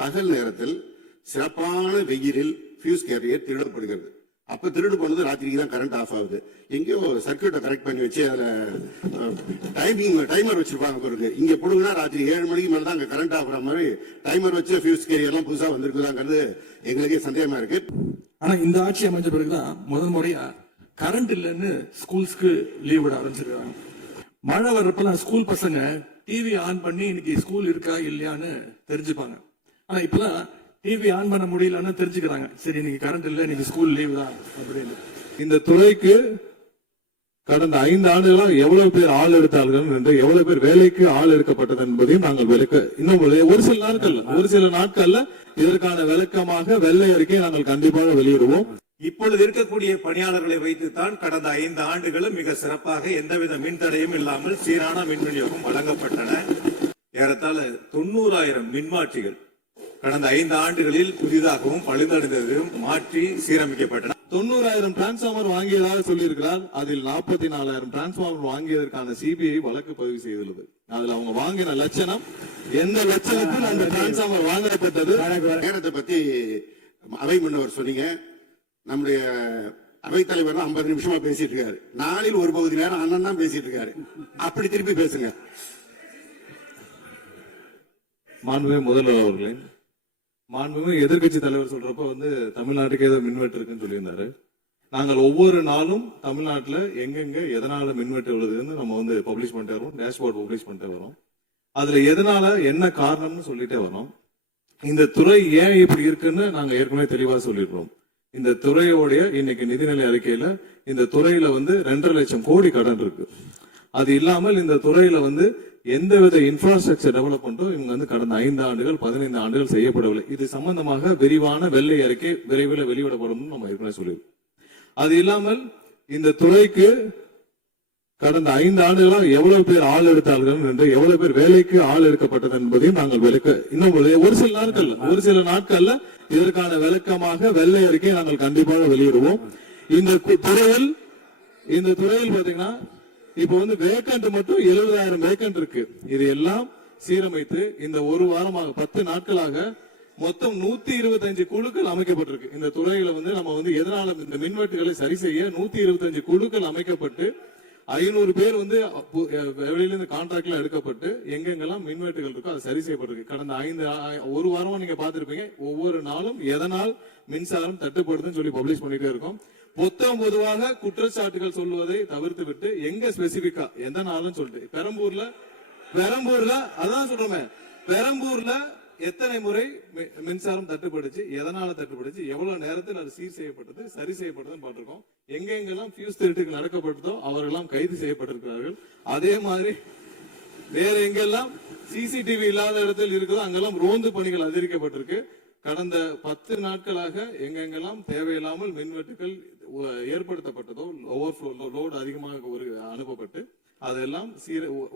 பகல் நேரத்தில் சிறப்பான வெயிலில் ஃபியூஸ் கேரியர் திருடப்படுகிறது. அப்ப திருடு போனது ராத்திரிக்கு தான் கரண்ட் ஆஃப் ஆகுது. எங்கேயோ சர்க்கியூட்டை கரெக்ட் பண்ணி வச்சு அதுல டைமர் வச்சிருப்பாங்க பிறகு. இங்க போடுங்கன்னா ராத்திரி 7 மணிக்கு மேல தான் அங்க கரண்ட் ஆகுற மாதிரி டைமர் வச்சு ஃபியூஸ் கேரியர் எல்லாம் புதுசா வந்திருக்குதாங்கிறது எங்களுக்கே சந்தேகமா இருக்கு. ஆனா இந்த ஆட்சி அமைஞ்ச பிறகுதான் முதல் முறையா கரண்ட் இல்லைன்னு ஸ்கூல்ஸ்க்கு லீவ் விட ஆரம்பிச்சிருக்காங்க. மழை வர்றப்பெல்லாம் ஸ்கூல் பசங்க டிவி ஆன் பண்ணி இன்னைக்கு ஸ்கூல் இருக்கா இல்லையான்னு தெரிஞ்சுப்பாங்க. ஆனா இப்பெல்லாம் டிவி ஆன் பண்ண முடியலன்னு தெரிஞ்சுக்கிறாங்க. சரி இன்னைக்கு கரண்ட் இல்ல, இன்னைக்கு ஸ்கூல் லீவ் தான் அப்படின்னு. இந்த துறைக்கு கடந்த 5 ஆண்டுகளாக எவ்வளவு பேர் ஆள் எடுத்தார்கள் என்று, எவ்வளவு பேர் வேலைக்கு ஆள் எடுக்கப்பட்டது என்பதையும் நாங்கள் விளக்க இன்னும் ஒரு சில நாட்கள்ல இதற்கான விளக்கமாக வெள்ளை அறிக்கை நாங்கள் கண்டிப்பாக வெளியிடுவோம். இப்பொழுது இருக்கக்கூடிய பணியாளர்களை வைத்துத்தான் கடந்த 5 ஆண்டுகளும் மிக சிறப்பாக எந்தவித மின்தடையும் இல்லாமல் சீரான மின் விநியோகம் வழங்கப்பட்டன. ஏறத்தாழ 90,000 மின்மாற்றிகள் கடந்த 5 ஆண்டுகளில் புதிதாகவும் பழுதடைந்ததையும் மாற்றி சீரமைக்கப்பட்டன. 90,000 டிரான்ஸ்பார்மர் வாங்கியதாக சொல்லியிருக்கிறார். அதில் 44,000 டிரான்ஸ்பார்மர் வாங்கியதற்கான சிபிஐ வழக்கு பதிவு செய்துள்ளது. அதுல அவங்க வாங்கின லட்சணம், எந்த லட்சணத்தில் அந்த டிரான்ஸ்பார்மர் வாங்கப்பட்டது. நேரத்தை பத்தி அவை முன்னவர் சொன்னீங்க. நம்முடைய அவைத்தலைவர் 50 நிமிஷமா பேசிட்டு இருக்காரு. நாளில் ஒரு பகுதி நேரம் அண்ணன் தான் பேசிட்டு இருக்காரு. அப்படி திருப்பி பேசுங்க. மாண்புமிகு முதல்வர் அவர்களே, மாண்புமிகு எதிர்கட்சி தலைவர் சொல்றப்ப தமிழ்நாட்டுக்கு ஏதோ மின்வெட்டு இருக்குன்னு சொல்லியிருந்தாரு. நாங்கள் ஒவ்வொரு நாளும் தமிழ்நாட்டுல எங்கெங்க எதனால மின்வெட்டு உள்ளதுன்னு நம்ம பப்ளிஷ் பண்ணிட்டே வரோம். டேஷ்போர்ட் பப்ளிஷ் பண்ணிட்டே வரோம். அதுல எதனால என்ன காரணம்னு சொல்லிட்டே வரோம். இந்த துறை ஏன் இப்படி இருக்குன்னு நாங்க ஏற்கனவே தெளிவா சொல்லிடுறோம். இந்த துறையோடைய இன்னைக்கு நிதிநிலை அறிக்கையில இந்த துறையில 2.5 லட்சம் கோடி கடன் இருக்கு. அது இல்லாமல் இந்த துறையில எந்தவித இன்ஃப்ராஸ்ட்ரக்சர் டெவலப்மெண்ட்டும் இவங்க கடந்த 5 ஆண்டுகள் 15 ஆண்டுகள் செய்யப்படவில்லை. இது சம்பந்தமாக விரிவான வெள்ளை அறிக்கை விரைவில் வெளியிடப்படும் நம்ம ஏற்கனவே சொல்லியிருக்கோம். அது இல்லாமல் இந்த துறைக்கு கடந்த 5 ஆண்டுகளாக எவ்வளவு பேர் ஆள் எடுத்தார்கள் என்று, எவ்வளவு பேர் வேலைக்கு ஆள் எடுக்கப்பட்டது என்பதையும் நாங்கள் விளக்க இன்னும் ஒரு சில நாட்கள்ல இதற்கான விளக்கமாக வெள்ளை அறிக்கை நாங்கள் கண்டிப்பாக வெளியிடுவோம். இந்த துறையில் பாத்தீங்கன்னா இப்ப வேக்கண்ட் மட்டும் 70,000 வேக்கண்ட் இருக்கு. இது எல்லாம் சீரமைத்து இந்த ஒரு வாரமாக 10 நாட்களாக மொத்தம் 125 குழுக்கள் அமைக்கப்பட்டிருக்கு. இந்த துறையில நம்ம எதனால இந்த மின்வெட்டுகளை சரி செய்ய 125 குழுக்கள் அமைக்கப்பட்டு 500 பேர் வெளியிலிருந்து கான்ட்ராக்ட்ல எடுக்கப்பட்டு எங்கெங்கெல்லாம் மின்வெட்டுகள் இருக்கோ அது சரி செய்யப்பட்டிருக்கு. கடந்த ஒரு வாரமா நீங்க பாத்திருப்பீங்க. ஒவ்வொரு நாளும் எதனால் மின்சாரம் தட்டுப்படுதுன்னு சொல்லி பப்ளிஷ் பண்ணிட்டே இருக்கோம். பொதுவாக குற்றச்சாட்டுகள் சொல்வதை தவிர்த்து விட்டு எங்க ஸ்பெசிபிக்கா எந்த நாளும் சொல்லிட்டு பெரம்பூர்ல அதான் சொல்றோமே, பெரம்பூர்ல எத்தனை முறை மின்சாரம் தட்டுப்படுச்சு, எதனால தட்டுப்படுச்சு, எவ்வளவு நேரத்தில் அது சீர் செய்யப்பட்டது, சரி செய்யப்பட்டதுன்னு பார்த்திருக்கோம். எங்கெங்கெல்லாம் ஃபியூஸ் திருட்டுக்கு நடக்கப்பட்டதோ அவரெல்லாம் கைது செய்யப்பட்டிருக்கிறார்கள். அதே மாதிரி வேற எங்கெல்லாம் சிசிடிவி இல்லாத இடத்தில் இருக்குதோ அங்கெல்லாம் ரோந்து பணிகள் அதிகரிக்கப்பட்டிருக்கு. கடந்த 10 நாட்களாக எங்கெங்கெல்லாம் தேவையில்லாமல் மின்வெட்டுகள் ஏற்படுத்தப்பட்டதோ, ஓவர்ஃப்ளோ லோடு அதிகமாக அனுப்பப்பட்டு அதெல்லாம்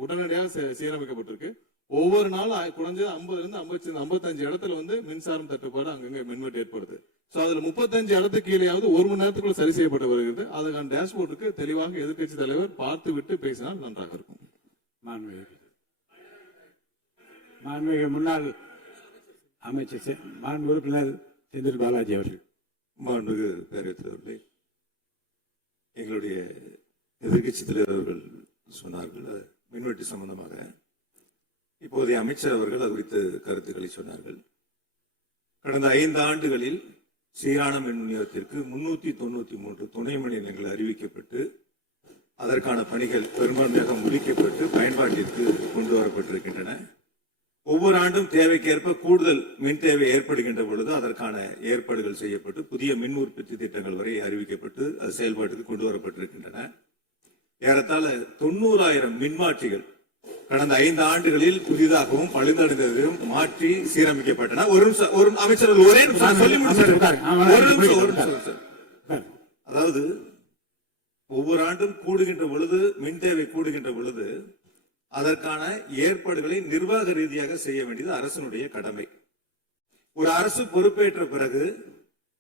உடனடியாக சீரமைக்கப்பட்டிருக்கு. ஒவ்வொரு நாளும் குறைஞ்சது 50-55 இடத்துல மின்சாரம் தட்டுப்பாடு அங்கங்க மின்வெட்டு ஏற்படுது. அதுல 35 இடத்துக்கு கீழேயாவது 1 மணி நேரத்துக்குள்ள சரி செய்யப்பட்டு வருகிறது. அதுக்கான டேஷ்போர்டுக்கு தெளிவாக எதிர்கட்சி தலைவர் பார்த்து விட்டு பேசினால் நன்றாக இருக்கும். மாண்புமிகு முன்னாள் அமைச்சர் மாண்பு உறுப்பினர் செந்தில் பாலாஜி அவர்கள். மாண்புமிகு பேரவைத் தலைவர்களே, எங்களுடைய எதிர்கட்சி தலைவர் அவர்கள் சொன்னார்கள் மின்வெட்டு சம்பந்தமாக. இப்போதைய அமைச்சர் அவர்கள் அது குறித்து கருத்துக்களை சொன்னார்கள். கடந்த 5 ஆண்டுகளில் சீரான மின் விநியோகத்திற்கு 393 துணை மின் நிலையங்கள் அறிவிக்கப்பட்டு அதற்கான பணிகள் பெரும்பான்மையாக முடிக்கப்பட்டு பயன்பாட்டிற்கு கொண்டு வரப்பட்டிருக்கின்றன. ஒவ்வொரு ஆண்டும் தேவைக்கேற்ப கூடுதல் மின் தேவை ஏற்படுகின்ற பொழுது அதற்கான ஏற்பாடுகள் செய்யப்பட்டு புதிய மின் உற்பத்தி திட்டங்கள் வரை அறிவிக்கப்பட்டு அது செயல்பாட்டுக்கு கொண்டு வரப்பட்டிருக்கின்றன. ஏறத்தாழ 90,000 மின்மாற்றிகள் கடந்த 5 ஆண்டுகளில் புதிதாகவும் பழுதடைந்ததையும் மாற்றி சீரமைக்கப்பட்டன. ஒரு அமைச்சர் ஒரே சொல்லி அதாவது ஒவ்வொரு ஆண்டும் கூடுகின்ற பொழுது மின் தேவை கூடுகின்ற பொழுது அதற்கான ஏற்பாடுகளை நிர்வாக ரீதியாக செய்ய வேண்டியது அரசனுடைய கடமை. ஒரு அரசு பொறுப்பேற்ற பிறகு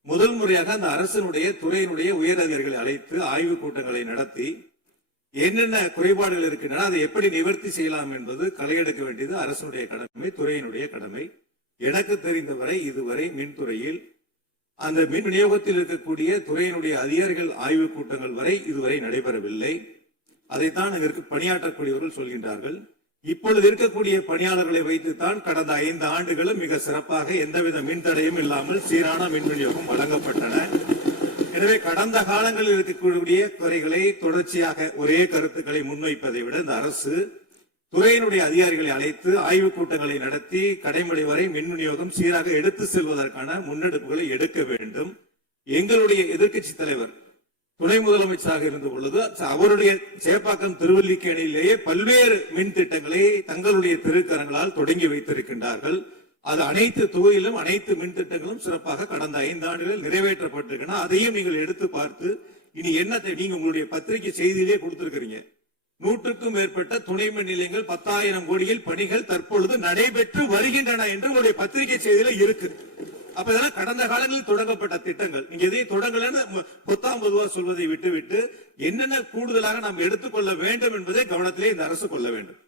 முதல் முறையாக அந்த அரசனுடைய துறையினுடைய உயர் அதிகாரிகளை அழைத்து ஆய்வுக் கூட்டங்களை நடத்தி என்னென்ன குறைபாடுகள் இருக்கின்றன அதை எப்படி நிவர்த்தி செய்யலாம் என்பது களையெடுக்க வேண்டியது அரசனுடைய கடமை, துறையினுடைய கடமை. எனக்கு தெரிந்தவரை இதுவரை மின்துறையில் அந்த மின் விநியோகத்தில் இருக்கக்கூடிய துறையினுடைய அதிகாரிகள் ஆய்வுக் கூட்டங்கள் வரை இதுவரை நடைபெறவில்லை. அதைத்தான் இதற்கு பணியாற்றக்கூடியவர்கள் சொல்கின்றார்கள். இப்பொழுது இருக்கக்கூடிய பணியாளர்களை வைத்துத்தான் கடந்த 5 ஆண்டுகளும் மிக சிறப்பாக எந்தவித மின்தடையும் இல்லாமல் சீரான மின் விநியோகம் வழங்கப்பட்டன. எனவே கடந்த காலங்களில் இருக்கக்கூடிய குறைகளை தொடர்ச்சியாக ஒரே கருத்துக்களை முன்வைப்பதை விட இந்த அரசு துறையினுடைய அதிகாரிகளை அழைத்து ஆய்வுக் கூட்டங்களை நடத்தி கடைமடை வரை மின் விநியோகம் சீராக எடுத்து செல்வதற்கான முன்னெடுப்புகளை எடுக்க வேண்டும். எங்களுடைய எதிர்க்கட்சி தலைவர் துணை முதலமைச்சராக இருந்த பொழுது அவருடைய சேப்பாக்கம் திருவல்லிக்கேணியிலேயே பல்வேறு மின் திட்டங்களை தங்களுடைய திருக்கரங்களால் தொடங்கி வைத்திருக்கின்றார்கள். அது அனைத்து தொகுதியிலும் அனைத்து மின் திட்டங்களும் சிறப்பாக கடந்த 5 ஆண்டுகளில் நிறைவேற்றப்பட்டிருக்கின்றன. அதையும் நீங்கள் எடுத்து பார்த்து இனி என்னத்தை நீங்க உங்களுடைய பத்திரிகை செய்தியிலே கொடுத்திருக்கிறீங்க. 100க்கும் மேற்பட்ட துணை மின் நிலையங்கள் 10,000 கோடியில் பணிகள் தற்பொழுது நடைபெற்று வருகின்றன என்று உங்களுடைய பத்திரிகை செய்தியில இருக்கு. அப்ப இதெல்லாம் கடந்த காலங்களில் தொடங்கப்பட்ட திட்டங்கள். நீங்க எதையும் தொடங்கலன்னு பொத்தாம் பொதுவா சொல்வதை விட்டுவிட்டு என்னென்ன கூடுதலாக நாம் எடுத்துக்கொள்ள வேண்டும் என்பதை கவனத்திலே இந்த அரசு கொள்ள வேண்டும்.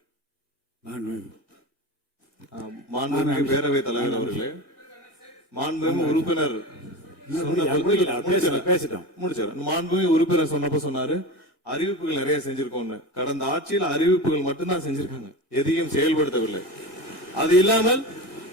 மாண்புமிகு பேரவைத் தலைவர் அவர்களே, மாண்புமிகு உறுப்பினர் மாண்புமிகு உறுப்பினர் சொன்னப்ப சொன்னாரு அறிவிப்புகள் நிறைய செஞ்சிருக்கோம்னு. கடந்த ஆட்சியில் அறிவிப்புகள் மட்டும்தான் செஞ்சிருக்காங்க, எதையும் செயல்படுத்தவில்லை. அது இல்லாமல்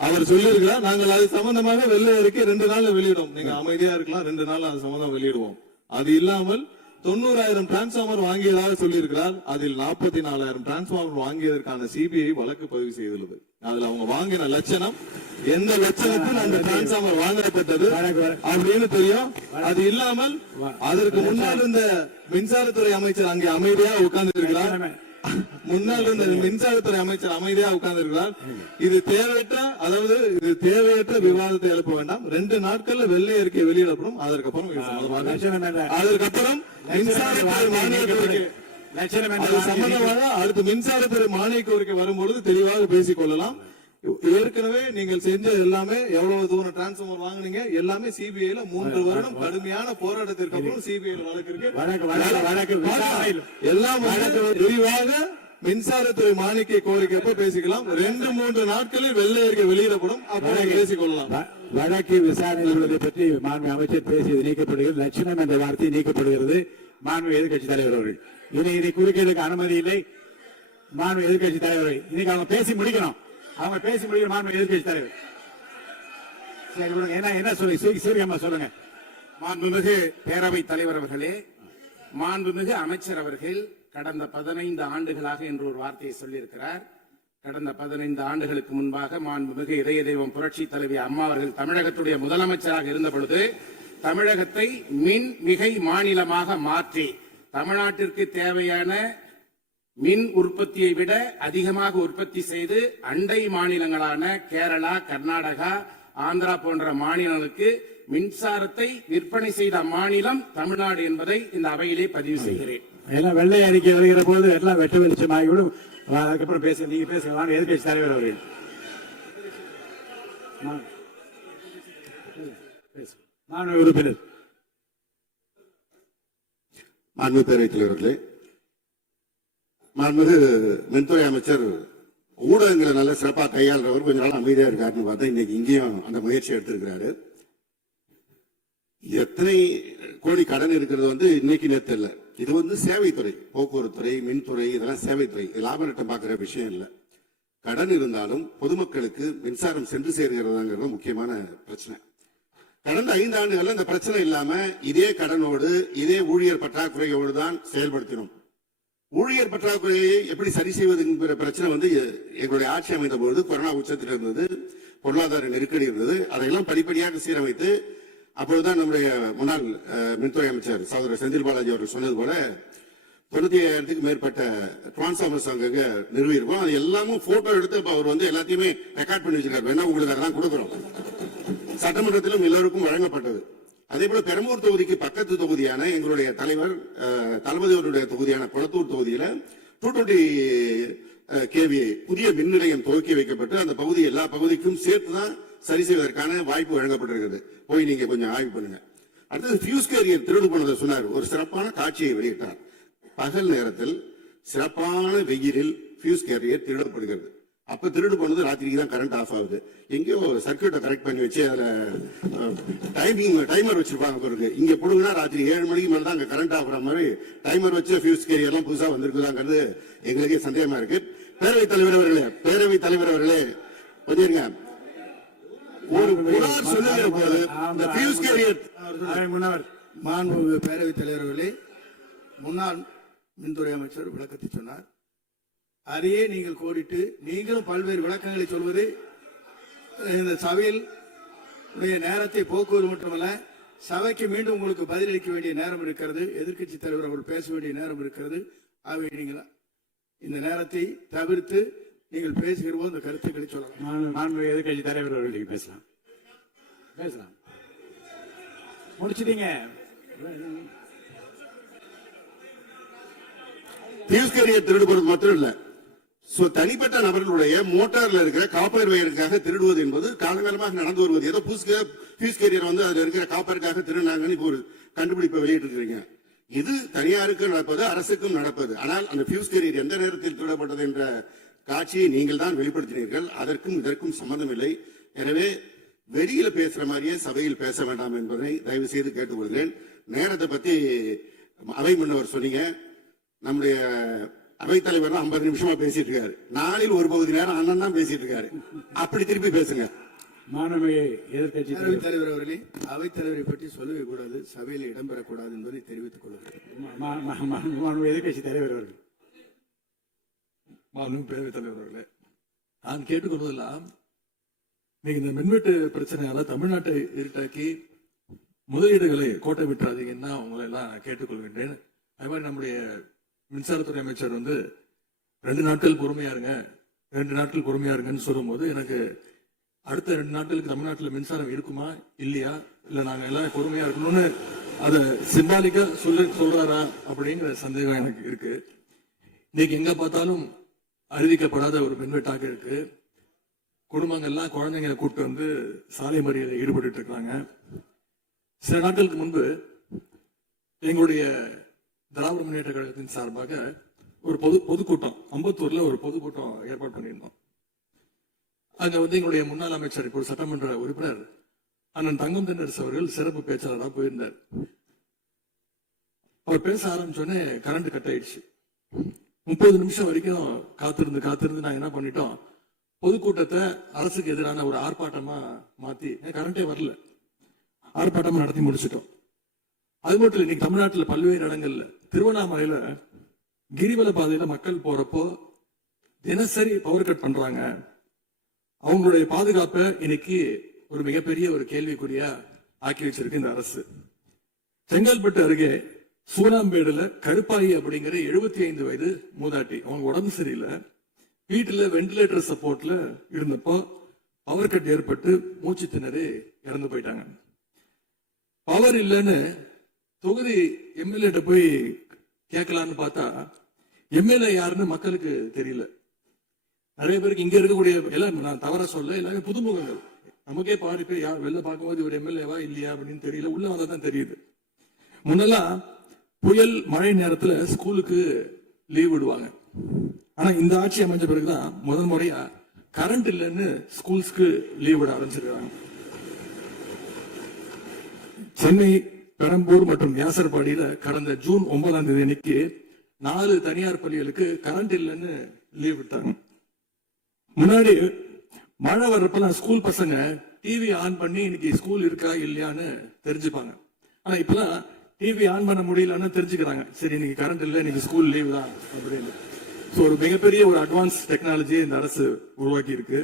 அவர் சொல்லியிருக்கிறார், நாங்கள் அது சம்பந்தமாக வெள்ளை அறிக்கை 2 நாள்ல வெளியிடுவோம். நீங்க அமைதியா இருக்கலாம், 2 நாள் அது சம்பந்தம் வெளியிடுவோம். அது இல்லாமல் 90,000 டிரான்ஸ்பார்மர் வாங்கியதாக சொல்லியிருக்கிறார். அதில் 44,000 டிரான்ஸ்பார்மர் வாங்கியதற்கான சிபிஐ வழக்கு பதிவு செய்துள்ளது. அதுல அவங்க வாங்கின லட்சணம், எந்த லட்சணத்தில் அந்த டிரான்ஸ்பார்மர் வாங்கப்பட்டது அப்படின்னு தெரியும். அது இல்லாமல் அதற்கு முன்னால் இருந்த மின்சாரத்துறை அமைச்சர் அங்கே அமைதியா உட்கார்ந்து இருக்கிறார். முன்னால் இருந்த மின்சாரத்துறை அமைச்சர் அமைதியா உட்கார்ந்து இருக்கிறார். இது தேவையற்ற, அதாவது இது தேவையற்ற விவாதத்தை எழுப்ப வேண்டாம். 2 நாட்கள்ல வெள்ளை அறிக்கை வெளியிடப்படும். அதற்கப்புறம் மின்சாரத்துறை மானிய கோரிக்கை சம்பந்தமாக அடுத்து மின்சாரத்துறை மானிய கோரிக்கை வரும்பொழுது தெளிவாக பேசிக் கொள்ளலாம். ஏற்கனவே நீங்கள் செஞ்ச எல்லாமே, எவ்வளவு தூரம் டிரான்ஸ்பார்மர் வாங்குனீங்க எல்லாமே சிபிஐல 3 வருடம் கடுமையான போராட்டத்திற்கு அப்புறம் சிபிஐ வழக்கு இருக்கு. எல்லாம் விரிவாக மின்சாரத்துறை மானிய கோரிக்கை எப்ப பேசிக்கலாம். 2-3 நாட்களில் வெள்ளை அறிக்கை வெளியிடப்படும், அப்போ பேசிக் கொள்ளலாம். வழக்கு விசாரணை உள்ளதை பற்றி மாண்பு அமைச்சர் பேசியது நீக்கப்படுகிறது. லட்சணம் என்ற வார்த்தை நீக்கப்படுகிறது. மாண்பு எதிர்கட்சி தலைவர் அவர்கள் இதை குறுக்கிறதுக்கு அனுமதி இல்லை. மாண்பு எதிர்கட்சி தலைவர் இன்னைக்கு அவங்க பேசி முடிக்கணும். அவங்க பேசி முடிக்கிற மாண்பு எதிர்கட்சி தலைவர் என்ன சொல்லி சீக்கிரமா சொல்லுங்க. மாண்புமிகு பேரவைத் தலைவர் அவர்களே, மாண்புமிகு அமைச்சர் அவர்கள் கடந்த 15 ஆண்டுகளாக என்று ஒரு வார்த்தையை சொல்லியிருக்கிறார். கடந்த 15 ஆண்டுகளுக்கு முன்பாக மாண்புமிகு இதய தெய்வம் புரட்சி தலைவி அம்மா அவர்கள் தமிழகத்துடைய முதலமைச்சராக இருந்த பொழுது தமிழகத்தை மின் மிகை மாநிலமாக மாற்றி தமிழ்நாட்டிற்கு தேவையான மின் உற்பத்தியை விட அதிகமாக உற்பத்தி செய்து அண்டை மாநிலங்களான கேரளா, கர்நாடகா, ஆந்திரா போன்ற மாநிலங்களுக்கு மின்சாரத்தை விற்பனை செய்த மாநிலம் தமிழ்நாடு என்பதை இந்த அவையிலே பதிவு செய்கிறேன். எல்லாம் வெள்ளை அறிக்கை வருகிற போது எல்லாம் வெட்ட வெளிச்சமாகிவிடும். அதுக்கப்புறம் பேச நீங்க பேச எதிர்கட்சி தலைவர் அவர்கள் மாண்பு உறுப்பினர். மாண்பு பேரவைத் தலைவர்களே, மாண்புமிகு மின்துறை அமைச்சர் ஊடகங்களை நல்ல சிறப்பாக கையாளுறவர் கொஞ்ச நாள் அமைதியா இருக்காருன்னு பார்த்தா இன்னைக்கு இங்கேயும் அந்த முயற்சி எடுத்திருக்கிறாரு. எத்தனை கோடி கடன் இருக்கிறது இன்னைக்கு நேற்று இல்ல. இது சேவைத்துறை, போக்குவரத்துறை, மின்துறை, இதெல்லாம் சேவைத்துறை. லாப நட்டம் பார்க்கிற விஷயம் இல்லை. கடன் இருந்தாலும் பொதுமக்களுக்கு மின்சாரம் சென்று சேர்கிறதாங்கிறது முக்கியமான பிரச்சனை. கடந்த 5 ஆண்டுகள்ல இந்த பிரச்சனை இல்லாம இதே கடனோடு இதே ஊழியர் பற்றாக்குறையோடு தான் செயல்படுத்தினோம். ஊழியர் பற்றாக்குறையை எப்படி சரி செய்வதுங்கிற பிரச்சனை எங்களுடைய ஆட்சி அமைந்த பொழுது கொரோனா உச்சத்தில் இருந்தது, பொருளாதார நெருக்கடி இருந்தது. அதையெல்லாம் படிப்படியாக சீரமைத்து அப்பொழுதுதான் நம்முடைய முன்னாள் மின்துறை அமைச்சர் சகோதரர் செந்தில் பாலாஜி அவர்கள் சொன்னது போல 95,000க்கும் மேற்பட்ட டிரான்ஸ்பார்மர்ஸ் அங்க நிறுவியிருக்கோம். அது எல்லாமும் போட்டோ எடுத்து அவர் எல்லாத்தையுமே ரெக்கார்ட் பண்ணி வச்சிருக்காரு. வேணா உங்களுக்கு அதெல்லாம் கொடுக்குறோம். சட்டமன்றத்திலும் எல்லோருக்கும் வழங்கப்பட்டது. அதே போல பெரம்பூர் தொகுதிக்கு பக்கத்து தொகுதியான எங்களுடைய தலைவர் தளபதி அவருடைய தொகுதியான குளத்தூர் தொகுதியில 220 kVA புதிய மின் நிலையம் துவக்கி வைக்கப்பட்டு அந்த பகுதி எல்லா பகுதிக்கும் சேர்த்துதான் சரி செய்வதற்கான வாய்ப்பு வழங்கப்பட்டிருக்கிறது. போய் நீங்க கொஞ்சம் ஆய்வு பண்ணுங்க. அடுத்தது ஃபியூஸ் கேரியர் திருடு போனதை சொன்னார். ஒரு சிறப்பான காட்சியை வெளியிட்டார். பகல் நேரத்தில் சிறப்பான வெயிலில் ஃபியூஸ் கேரியர் திருடப்படுகிறது. அப்ப திருடு போனது ராத்திரிக்கு தான் கரண்ட் ஆஃப் ஆகுது. எங்கேயோ சர்க்கியூட்டை கரெக்ட் பண்ணி வச்சு அதுல டைமர் வச்சிருப்பாங்க பிறகு. இங்க போடுங்கன்னா ராத்திரி 7 மணிக்கு மேல தான் அங்க கரண்ட் ஆகுற மாதிரி டைமர் வச்சு ஃபியூஸ் கேரியர் எல்லாம் புதுசா வந்திருக்குதாங்கிறது எங்களுக்கே சந்தேகமா இருக்கு. பேரவைத் தலைவர் அவர்களே கொஞ்சம் இருங்க. ஒரு புகார் சொல்லுகிற போது இந்த ஃபியூஸ் கேரியர் மாண்புமிகு பேரவைத் தலைவர்களே, முன்னாள் மின்துறை அமைச்சர் விளக்கத்தை சொன்னார். அதையே நீங்கள் கோரிட்டு நீங்களும் பல்வேறு விளக்கங்களை சொல்வது இந்த சபையில் உடைய நேரத்தை போக்குவது மட்டுமல்ல, சபைக்கு மீண்டும் உங்களுக்கு பதிலளிக்க வேண்டிய நேரம் இருக்கிறது, எதிர்க்கட்சி தலைவர் அவர் பேச வேண்டிய நேரம் இருக்கிறது. ஆகவே நீங்கள் இந்த நேரத்தை தவிர்த்து நீங்கள் பேசுகிற போது இந்த கருத்துக்களை சொல்லலாம். எதிர்க்கட்சி தலைவர் அவர்களுக்கு பேசலாம். முடிச்சிட்டீங்க. ஃபியூஸ் கேரியர் திருடு போறது மட்டும் இல்ல, தனிப்பட்ட நபர்களுடைய மோட்டார்ல இருக்கிற காப்பர் வயருக்காக திருடுவது என்பது காலகாலமாக நடந்து வருவது. ஏதோ ஃபியூஸ் கேரியர் வந்து அதுல இருக்கிற காப்பருக்காக திருடினாங்கன்னு இப்போ ஒரு கண்டுபிடிப்பை வெளியிட்டு இருக்கிறீங்க. இது தனியாருக்கு நடப்பது, அரசுக்கும் நடப்பது. ஆனால் அந்த ஃபியூஸ் கேரியர் எந்த நேரத்தில் திருடப்பட்டது என்ற காட்சியை நீங்கள் தான் வெளிப்படுத்தினீர்கள். அதற்கும் இதற்கும் சம்பந்தம் இல்லை. எனவே வெளியில பேசுற மாதிரியே சபையில் பேச வேண்டாம் என்பதை தயவு செய்து கேட்டுக்கொள்கிறேன். நேரத்தை பத்தி அவை முன்னவர் சொன்னீங்க. நம்முடைய அவைத்தலைவர் 50 நிமிஷமா பேசிட்டு இருக்காரு. நாளில் ஒரு பகுதி நேரம் அண்ணன் தான் பேசிட்டு இருக்காரு. அப்படி திருப்பி பேசுங்க. எதிர்க்கட்சி தலைவர் அவர்களே, அவைத்தலைவரை பற்றி சொல்லவே கூடாது, சபையில் இடம்பெறக்கூடாது என்பதை தெரிவித்துக் கொள்கிறேன். எதிர்க்கட்சி தலைவர் அவர்கள். பேரவைத் தலைவர் அவர்களே, நான் கேட்டுக்கொள்வதெல்லாம் நீங்க இந்த மின்வெட்டு பிரச்சனையால தமிழ்நாட்டை இருட்டாக்கி முதலீடுகளை கோட்டை விட்டுறாதீங்கன்னா உங்களை எல்லாம் கேட்டுக்கொள்கின்றேன். அது மாதிரி நம்முடைய மின்சாரத்துறை அமைச்சர் வந்து 2 நாட்கள் பொறுமையா இருங்கன்னு சொல்லும் போது எனக்கு அடுத்த 2 நாட்களுக்கு தமிழ்நாட்டில் மின்சாரம் இருக்குமா இல்லையா, இல்ல நாங்க எல்லாம் பொறுமையா இருக்கணும்னு அதை சிம்பாலிக்கா சொல்றாரா அப்படிங்கிற சந்தேகம் எனக்கு இருக்கு. இன்னைக்கு எங்க பார்த்தாலும் அறிவிக்கப்படாத ஒரு மின்வெட்டாக இருக்கு. குடும்பங்கள்லாம் குழந்தைங்களை கூப்பிட்டு வந்து சாலை மறியலில் ஈடுபட்டு இருக்காங்க. சில நாட்களுக்கு முன்பு எங்களுடைய திராவிட முன்னேற்ற கழகத்தின் சார்பாக ஒரு பொதுக்கூட்டம் அம்பத்தூர்ல ஒரு பொதுக்கூட்டம் ஏற்பாடு பண்ணியிருந்தோம். அங்க வந்து எங்களுடைய முன்னாள் அமைச்சர், இப்போ சட்டமன்ற உறுப்பினர் அண்ணன் தங்கம் தென்னரசு அவர்கள் சிறப்பு பேச்சாளராக போயிருந்தார். அவர் பேச ஆரம்பிச்சோடனே கரண்ட் கட் ஆயிடுச்சு. 30 நிமிஷம் வரைக்கும் காத்திருந்து நாங்க என்ன பண்ணிட்டோம், பொதுக்கூட்டத்தை அரசுக்கு எதிரான ஒரு ஆர்ப்பாட்டமா மாத்தி, கரண்டே வரல, ஆர்ப்பாட்டமா நடத்தி முடிச்சிட்டோம். அது மட்டும் இல்லை, இன்னைக்கு தமிழ்நாட்டில் பல்வேறு இடங்கள்ல, திருவண்ணாமலையில கிரிவல பாதையில மக்கள் போறப்போ தினசரி பவர் கட் பண்றாங்க. அவங்களுடைய பாதுகாப்பை இன்னைக்கு ஒரு மிகப்பெரிய ஒரு கேள்விக்குறியா ஆக்கி வச்சிருக்கு இந்த அரசு. செங்கல்பட்டு அருகே சூனாம்பேடுல கருப்பாயி அப்படிங்கிற 75 வயது மூதாட்டி, அவங்க உடம்பு சரியில்லை, வீட்டுல வெண்டிலேட்டர் சப்போர்ட்ல இருந்தப்போ பவர் கட் ஏற்பட்டு மூச்சு திணறி இறந்து போயிட்டாங்க. பவர் இல்லைன்னு தொகுதி எம்எல்ஏ போய் கேட்கலான்னு பார்த்தா எம்எல்ஏ யாருன்னு மக்களுக்கு தெரியல. நிறைய பேருக்கு இங்க இருக்கக்கூடிய எல்லாம், நான் தவற சொல்ல, எல்லாமே புதுமுகங்கள். நமக்கே பாரு பேர் யார் வெளில பார்க்கும்போது ஒரு எம்எல்ஏவா இல்லையா அப்படின்னு தெரியல, உள்ள வந்தாதான் தெரியுது. முன்னெல்லாம் புயல் மழை நேரத்துல ஸ்கூலுக்கு லீவ் விடுவாங்க. ஆனா இந்த ஆட்சி அமைஞ்ச பிறகுதான் முதல் முறையா கரண்ட் இல்லைன்னு ஸ்கூல்ஸ்க்கு லீவ் விட ஆரம்பிச்சிருக்காங்க. சென்னை, பெரம்பூர் மற்றும் வியாசர்பாடியில கடந்த ஜூன் 9ஆம் தேதி அன்னைக்கு 4 தனியார் பள்ளிகளுக்கு கரண்ட் இல்லைன்னு லீவ் விட்டாங்க. முன்னாடி மழை வர்றப்பெல்லாம் ஸ்கூல் பசங்க டிவி ஆன் பண்ணி இன்னைக்கு ஸ்கூல் இருக்கா இல்லையான்னு தெரிஞ்சுப்பாங்க. ஆனா இப்பெல்லாம் டிவி ஆன் பண்ண முடியலன்னு தெரிஞ்சுக்கிறாங்க, சரி இன்னைக்கு கரண்ட் இல்லை, இன்னைக்கு ஸ்கூல் லீவ் தான் அப்படின்னு. ஒரு மிகப்பெரிய ஒரு அட்வான்ஸ் டெக்னாலஜியை இந்த அரசு உருவாக்கி இருக்கு.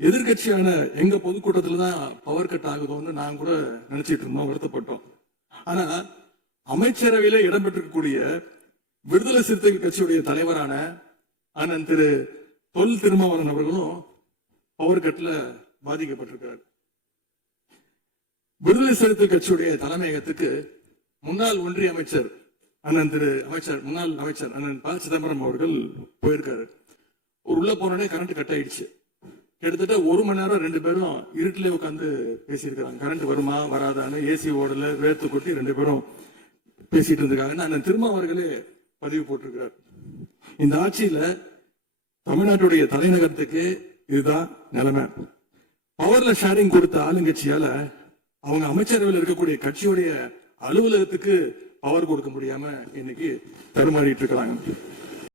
எதிர்கட்சியான எங்க பொதுக்கூட்டத்துலதான் பவர் கட் ஆகுதோன்னு நான் கூட நினைச்சிட்டு இருந்தோம், வருத்தப்பட்டோம். ஆனா அமைச்சரவையில இடம்பெற்றிருக்கக்கூடிய விடுதலை சிறுத்தைகள் கட்சியுடைய தலைவரான அண்ணன் திரு தொல் திருமாவளவன் அவர்களும் பவர் கட்ல பாதிக்கப்பட்டிருக்கார். விடுதலை சிறுத்தைகள் கட்சியுடைய தலைமையகத்துக்கு முன்னாள் ஒன்றிய அமைச்சர் முன்னாள் அமைச்சர் அண்ணன் ப. சிதம்பரம் அவர்கள் போயிருக்காரு. ஒரு உள்ள போனோடனே கரண்ட் கட் ஆயிடுச்சு. கிட்டத்தட்ட 1 மணி நேரம் 2 பேரும் இருட்டிலே உட்காந்து பேசியிருக்காங்க. கரண்ட் வருமா வராதான்னு, ஏசி ஓடல, வேர்த்து கொட்டி 2 பேரும் பேசிட்டு இருந்திருக்காங்க. அண்ணன் திருமா அவர்களே பதிவு போட்டிருக்கிறார். இந்த ஆட்சியில தமிழ்நாட்டுடைய தலைநகரத்துக்கு இதுதான் நிலைமை. பவர்ல ஷேரிங் கொடுத்த ஆளுங்கட்சியால அவங்க அமைச்சரவையில் இருக்கக்கூடிய கட்சியுடைய அலுவலகத்துக்கு பவர் கொடுக்க முடியாம இன்னைக்கு தருமாறிட்டு இருக்கிறாங்க.